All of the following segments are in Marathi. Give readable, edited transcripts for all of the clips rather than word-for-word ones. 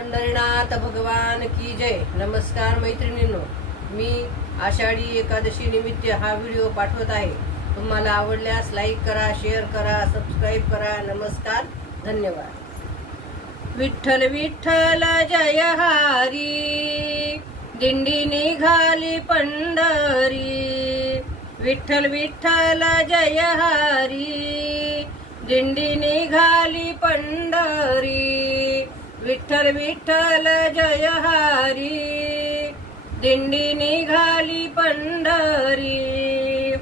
पंढरीनाथ भगवान की जय। नमस्कार मैत्रिणींनो, मी आषाढी एकादशी निमित्त हा व्हिडिओ पाठवत आहे। तुम्हाला आवडल्यास लाईक करा, शेअर करा, सबस्क्राइब करा। नमस्कार, धन्यवाद। विठ्ठल विठ्ठल जय हरी, दिंडी निघाली पंढरी। विठ्ठल विठ्ठल जय हरी, दिंडी निघाली पंढरी। विठ्ठल विठ्ठल जय हरी, दिंडी निघाली पंढरी।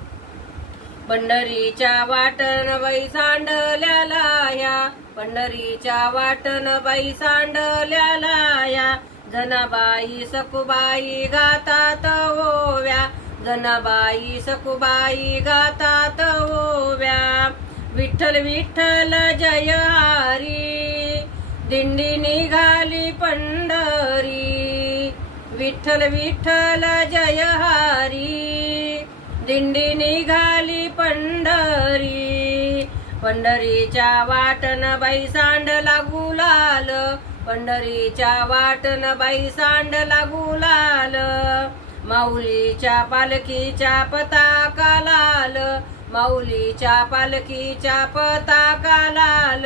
पंढरीच्या वाटन बाई सांडल्याला या, पंढरीच्या वाटन बाई सांडल्याला या। जनाबाई सकुबाई गातात ओव्या, जनाबाई सकुबाई गातात ओव्या। विठ्ठल विठ्ठल जय हरी, दिंडी निघाली पंढरी। विठ्ठल विठ्ठल जय हरी, दिंडी निघाली पंढरी। पंढरीच्या वाटन बाई सांडला गुलाल, पंढरीच्या वाटन बाई सांडला गुलाल। माऊलीच्या पालखीच्या पताका लाल, माऊलीच्या पालखीच्या पताका लाल।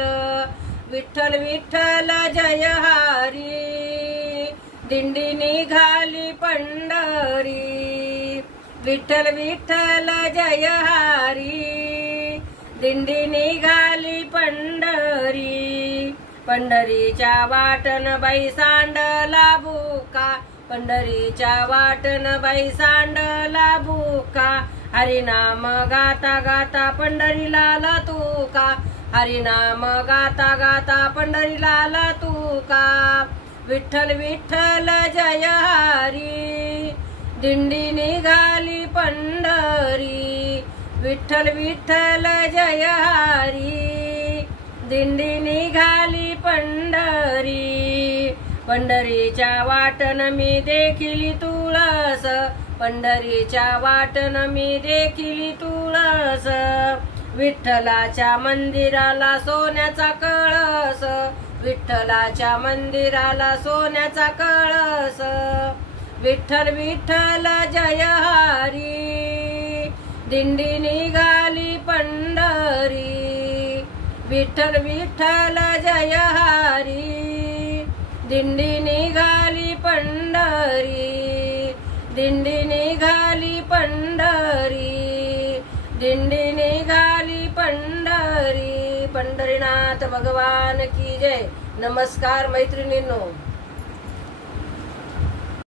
विठ्ठल विठ्ठल जय हरी, दिंडी निघाली पंढरी। विठ्ठल विठ्ठल जय हरी, दिंडी निघाली पंढरी। पंढरीच्या वाटन बाई सांडला बुका, पंढरीच्या वाटन बाई सांडला बुका। हरिनाम गाता गाता पंढरीला तुका, हरिनाम गाता गाता पंढरीला तुका। विठ्ठल विठ्ठल जय हरी, दिंडी निघाली पंढरी। विठ्ठल विठ्ठल जय हरी, दिंडी निघाली पंढरी। पंढरीच्या वाटन मी देखिली तुळस, पंढरीच्या वाटन मी देखिली तुळस। विठ्ठलाच्या मंदिराला सोन्याचा कळस, विठ्ठलाच्या मंदिराला सोन्याचा कळस। विठ्ठल विठ्ठल जय हरी, दिंडी निघाली पंढरी। विठ्ठल विठ्ठल जय हरी, दिंडी निघाली पंढरी। दिंडी निघाली पंढरी, दिंडी निघाली पंढरी। पंढरीनाथ भगवान की जय। नमस्कार मैत्रिणींनो।